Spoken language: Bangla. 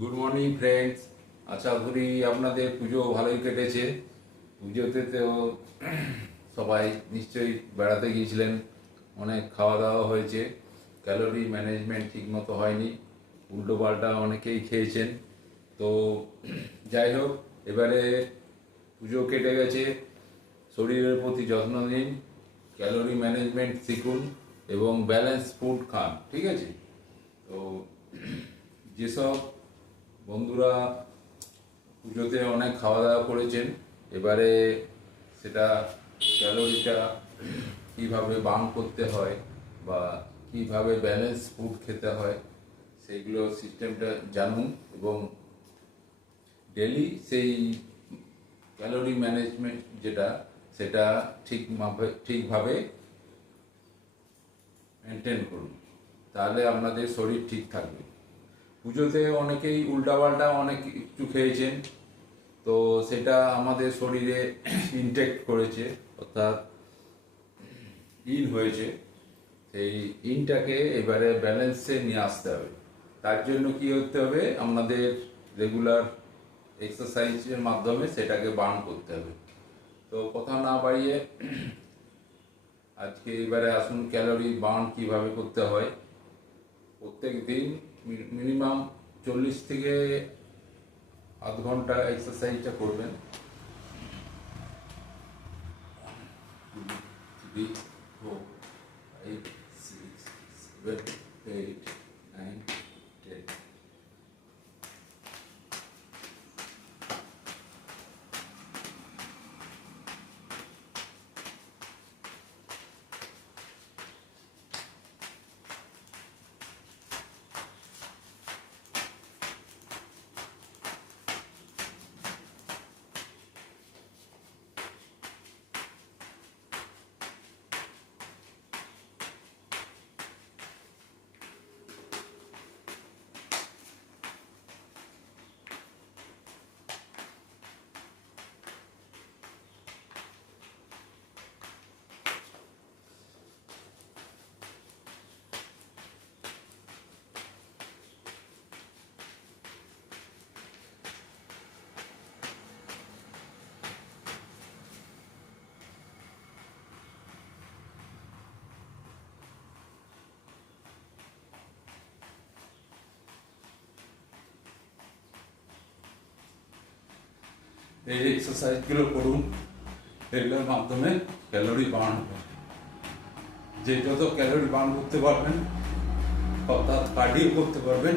Good morning friends. আশা করি আপনাদের পুজো ভালোই কেটেছে। পুজোতে তো সবাই নিশ্চয়ই বেড়াতে গিয়েছিলেন, অনেক খাওয়া দাওয়া হয়েছে, ক্যালোরি ম্যানেজমেন্ট ঠিকমতো হয়নি, উল্টোপাল্টা অনেকেই খেয়েছেন। তো যাই হোক, এবারে পুজো কেটে গেছে, শরীরের প্রতি যত্ন নিন, ক্যালোরি ম্যানেজমেন্ট শিখুন এবং ব্যালেন্স ফুড খান, ঠিক আছে? তো যেসব বন্ধুরা পুজোতে অনেক খাওয়া দাওয়া করেছেন, এবারে সেটা ক্যালোরিটা কীভাবে বার্ন করতে হয় বা কীভাবে ব্যালেন্স ফুড খেতে হয় সেইগুলো সিস্টেমটা জানুন এবং ডেলি সেই ক্যালোরি ম্যানেজমেন্ট যেটা সেটা ঠিকভাবে মেনটেন করুন, তাহলে আপনাদের শরীর ঠিক থাকবে। পুজোতে অনেকেই উল্টাপাল্টা অনেক কিছু খেয়েছেন, তো সেটা আমাদের শরীরে ইনটেক্ট করেছে, অর্থাৎ হয়েছে। সেই ইনটাকে এবারে ব্যালেন্সে নিয়ে আসতে হবে। তার জন্য কি করতে হবে, আপনাদের রেগুলার এক্সারসাইজের মাধ্যমে সেটাকে বার্ন করতে হবে। তো কথা না বাড়িয়ে আজকে এবারে আসুন ক্যালোরি বার্ন কিভাবে করতে হয়। প্রত্যেক দিন মিনিমাম 40 থেকে আধ ঘন্টা এক্সারসাইজটা করবেন। 3, 4, 5, 6, 7, 8, 9, 10। এই এক্সারসাইজগুলো করুন, এগুলোর মাধ্যমে ক্যালোরি বার্ন হবে। যে যত ক্যালোরি বার্ন করতে পারবেন, অর্থাৎ কার্ডিও করতে পারবেন,